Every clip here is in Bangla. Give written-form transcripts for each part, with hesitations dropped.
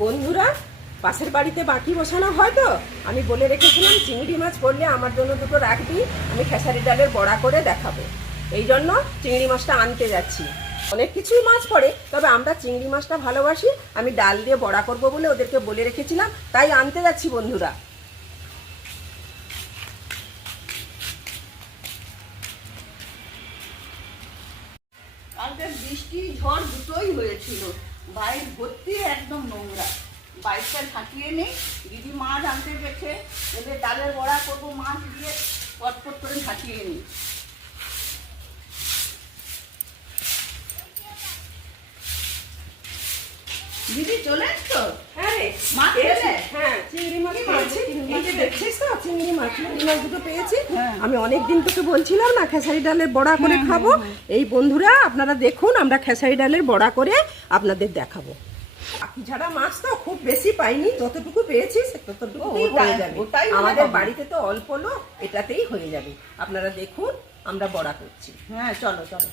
বন্ধুরা, পাশের বাড়িতে বাটি বসানো হয় তো আমি বলে রেখেছিলাম চিংড়ি মাছ পড়লে আমার জন্য দুটো রাখবি, আমি খেসারি ডালের বড়া করে দেখাবো। এই জন্য চিংড়ি মাছটা আনতে যাচ্ছি। অনেক কিছুই মাছ পড়ে, তবে আমরা চিংড়ি মাছটা ভালোবাসি। আমি ডাল দিয়ে বড়া করব বলে ওদেরকে বলে রেখেছিলাম, তাই আনতে যাচ্ছি বন্ধুরা। কালকে বৃষ্টি ঝড় দুটোই হয়েছিল, বাইর ভর্তি একদম নোংরা। বাইকটা ঝাঁকিয়ে নেই, দিদি মাছ আনতে গেছে, এদের ডালের বড়া করবো মাছ দিয়ে, পটপট করে ঝাঁকিয়ে নিই। দিদি চলে এসছো? হ্যাঁ রে, মাছ পেয়েছি। পেলে? হ্যাঁ, চিংড়ি মাছ পেয়েছি। এই যে দেখছিস তো চিংড়ি মাছ দুটো পেয়েছি। হ্যাঁ। আমি অনেকদিন তোকে বলছিলাম না খেসারি ডালের বড়া করে খাবো। এই বন্ধুরা আপনারা দেখুন, আমরা খেসারি ডালের বড়া করে আপনাদের দেখাবো। বাকি ছাড়া মাছ তো খুব বেশি পাইনি, যতটুকু পেয়েছি ততটুকুই হয়ে যাবে। ওটাই আমাদের বাড়িতে তো অল্প লোক, এটাতেই হয়ে যাবে। আপনারা দেখুন আমরা বড়া করছি। হ্যাঁ, চলো চলো।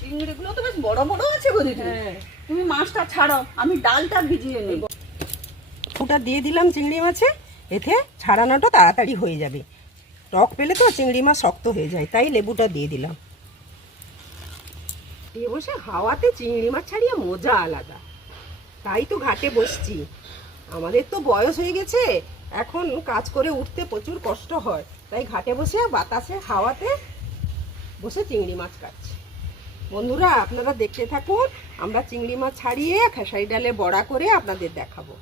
চিংড়িগুলো তো বেশ বড় বড় আছে বুঝি। হ্যাঁ, তুমি মাছটা ছাড়ো, আমি ডালটা ভিজিয়ে নেব। ওটা দিয়ে দিলাম চিংড়ি মাছে, এতে ছাড়ানোটা তাড়াতাড়ি হয়ে যাবে। টক পেলে তো চিংড়ি মাছ শক্ত হয়ে যায়, তাই লেবুটা দিয়ে দিলাম। দিয়ে বসে হাওয়াতে চিংড়ি মাছ ছাড়িয়ে মজা আলাদা। তাই তো ঘাটে বসছি। আমাদের তো বয়স হয়ে গেছে, এখন কাজ করে উঠতে প্রচুর কষ্ট হয়, তাই ঘাটে বসে বাতাসে হাওয়াতে বসে চিংড়ি মাছ কাটছি। বন্ধুরা আপনারা দেখতে থাকুন, আমরা চিংড়ি মাছ ছাড়িয়ে খেসারি ডালে বড়া করে আপনাদের দেখাবো।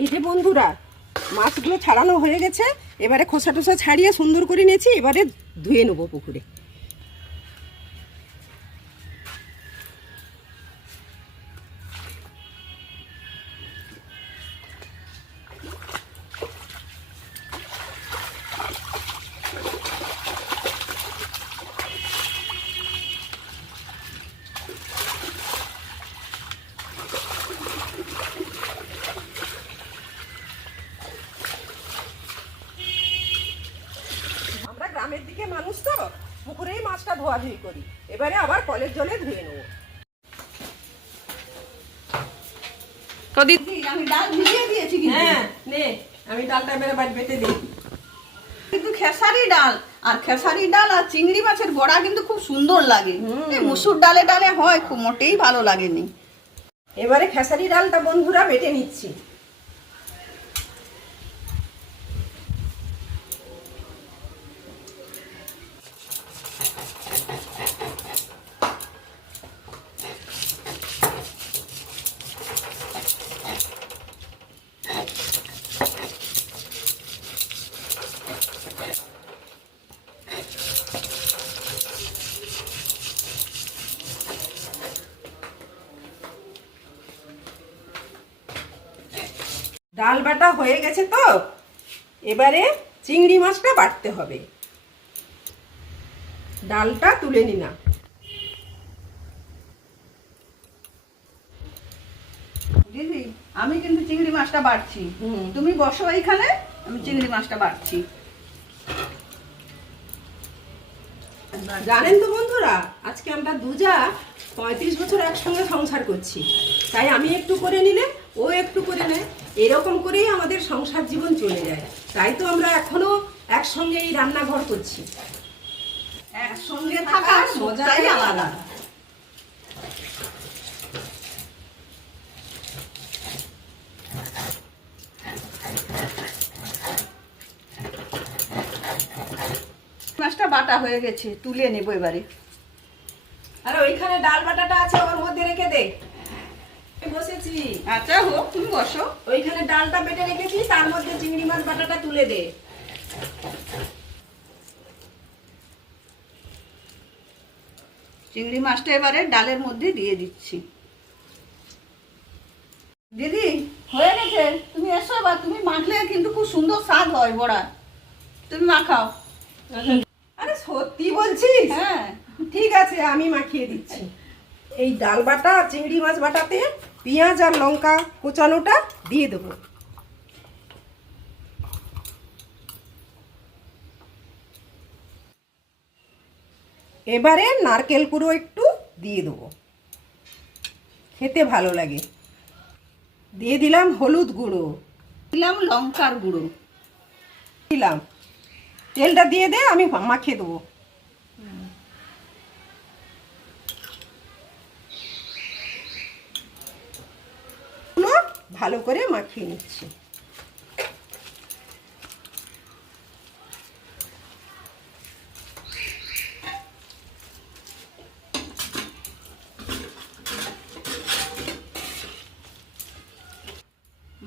এই যে বন্ধুরা, মাছগুলো ছাড়ানো হয়ে গেছে, এবারে খোসা টোসা ছাড়িয়ে সুন্দর করে নিয়েছি, এবারে ধুয়ে নেবো পুকুরে। আমরা গ্রামের দিকে মানুষ তো পুকুরেই মাছটা ধোয়াধুয়ি করি, এবারে আবার কলের জলে ধুয়ে নেবো। দিদি আমি ডাল ভিজিয়ে দিয়েছি কিন্তু। হ্যাঁ নে, আমি ডালটা এবারে বেটে দিই। কিন্তু খেসারি ডাল আর খেসারি ডাল আর চিংড়ি মাছের বড়া কিন্তু খুব সুন্দর লাগে। এই মুসুর ডালে ডালে হয়, খুব মোটেই ভালো লাগেনি। এবারে খেসারি ডালটা বন্ধুরা বেটে নিচ্ছি। ডাল বাটা হয়ে গেছে তো, এবারে চিংড়ি মাছটা বাটতে হবে। ডালটা তুলে নিলাম। দিদি আমি কিন্তু চিংড়ি মাছটা বাড়ছি, তুমি বসো এইখানে, আমি চিংড়ি মাছটা বাড়ছি। জানেন তো বন্ধুরা, আজকে আমরা দুজা 35 বছর একসঙ্গে সংসার করছি, তাই আমি একটু করে নিলে ও একটু করে নেয়, এরকম করেই আমাদের সংসার জীবন চলে যায়। তাই তো আমরা এখনো একসঙ্গে এই রান্নাঘর করছি। একসঙ্গে থাকার মজাই আলাদা। মাছটা বাটা হয়ে গেছে, তুলে নেবো এবারে। আর ওইখানে ডাল বাটাটা আছে, ওর মধ্যে রেখে দে। আমি বসেছি। আচ্ছা হোক, তুমি বসো। ওইখানে ডালটা বেটে রেখেছি, তার মধ্যে চিংড়ি মাছ বাটাটা তুলে দে। চিংড়ি মাছটা এবারে ডালের মধ্যে দিয়ে দিচ্ছি। দিদি হয়ে গেছে, তুমি এসো এবার মাখলে কিন্তু খুব সুন্দর স্বাদ হয় বড়া। তুমি মাখাও। আরে সত্যি বলছিস? হ্যাঁ, ঠিক আছে, আমি মাখিয়ে দিচ্ছি। এই ডাল বাটা আর চিংড়ি মাছ বাটাতে পেঁয়াজ আর লঙ্কা কোচানোটা দিয়ে দেবো। এবারে নারকেল কুড়ো একটু দিয়ে দেবো, খেতে ভালো লাগে। দিয়ে দিলাম হলুদ গুঁড়ো, দিলাম লঙ্কার গুঁড়ো, দিলাম। তেলটা দিয়ে দে, আমি মাখিয়ে দেবো। ভালো করে মাখিয়ে নিচ্ছি।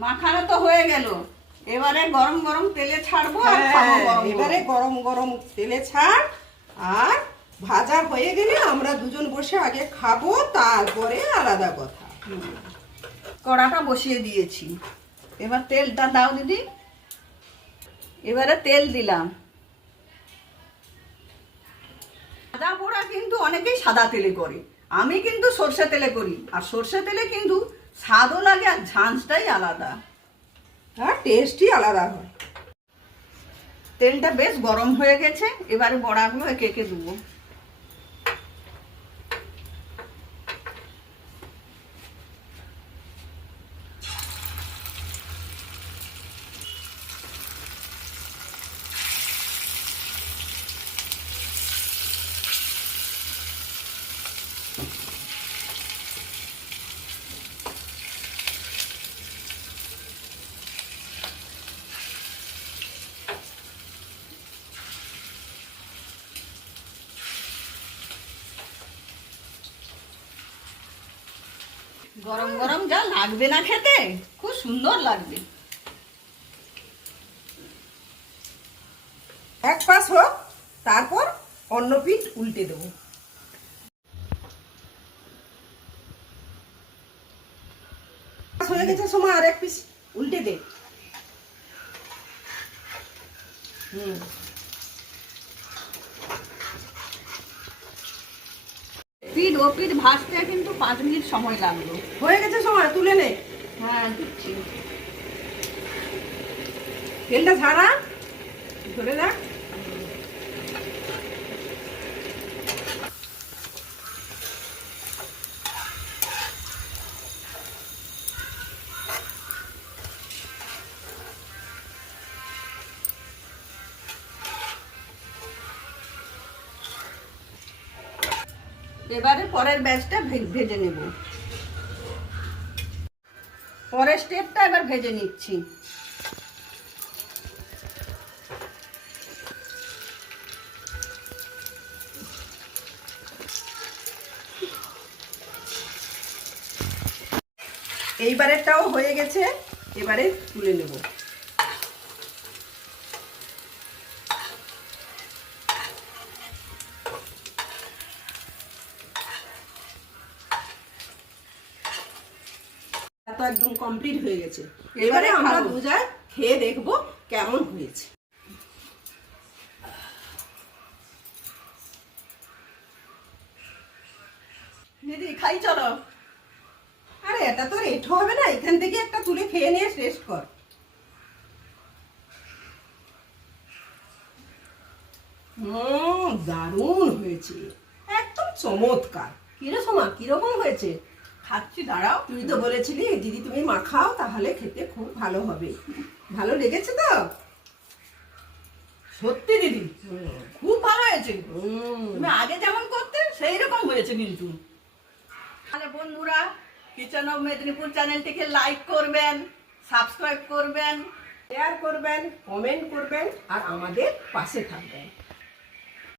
মাখানো তো হয়ে গেল, এবারে গরম গরম তেলে ছাড়বো আর খাবো গরম এবারে গরম। গরম গরম তেলে ছাড়, আর ভাজা হয়ে গেলে আমরা দুজন বসে আগে খাবো, তারপরে আলাদা কথা। কড়াটা বসিয়ে দিয়েছি, এবার তেলটা দাও দিদি। এবারে তেল দিলাম। ভাজা পোড়া কিন্তু অনেকেই সাদা তেলে করে, আমি কিন্তু সর্ষে তেলে করি। আর সর্ষে তেলে কিন্তু স্বাদও লাগে আর ঝাঁঝটাই আলাদা, আর টেস্টই আলাদা হয়। তেলটা বেশ গরম হয়ে গেছে, এবারে বড়াগুলো একে একে দেবো। গরম গরম যা লাগবে না খেতে, খুব সুন্দর লাগবে। এক পাশ হোক, তারপর অন্য পিঠ উল্টে দেবো। হয়ে গেছে সময়, আর এক পিস উল্টে দে। পিঠ ও পিঠ ভাজতে কিন্তু 5 মিনিট সময় লাগলো। হয়ে গেছে সময়, তুলে নে। হ্যাঁ দিচ্ছি। তেলটা ঝাড়া, ধরে রাখ। এবারে পরের ব্যাচটা ভেজে নেব। পরের স্টেপটা এবার ভেজে নিচ্ছি। এইবারেরটাও হয়ে গেছে, এবারে তুলে নেব। তো একদম কমপ্লিট হয়ে গেছে। এবারে আমরা খাবো। দুজন খেয়ে দেখবো কেমন হয়েছে। দিদি খাই চলো। আরে এটা তো রেট হবে না, এখান থেকে একটা তুলে খেয়ে নিয়ে টেস্ট কর। দারুণ হয়েছে, একদম চমৎকার। কিরে সোমা, কিরকম হয়েছে? খাচ্ছি, দাঁড়াও। তুই তো বলেছিলি দিদি তুমি মাখাও, তাহলে খেতে খুব ভালো হবে। ভালো লেগেছে তো? সত্যি দিদি খুব ভালো হয়েছে। তুমি আগে যেমন করতে সেই রকম হয়েছে কিন্তু। তাহলে বন্ধুরা, কিচেন অফ মেদিনীপুর চ্যানেলটিকে লাইক করবেন, সাবস্ক্রাইব করবেন, শেয়ার করবেন, কমেন্ট করবেন, আর আমাদের পাশে থাকবেন।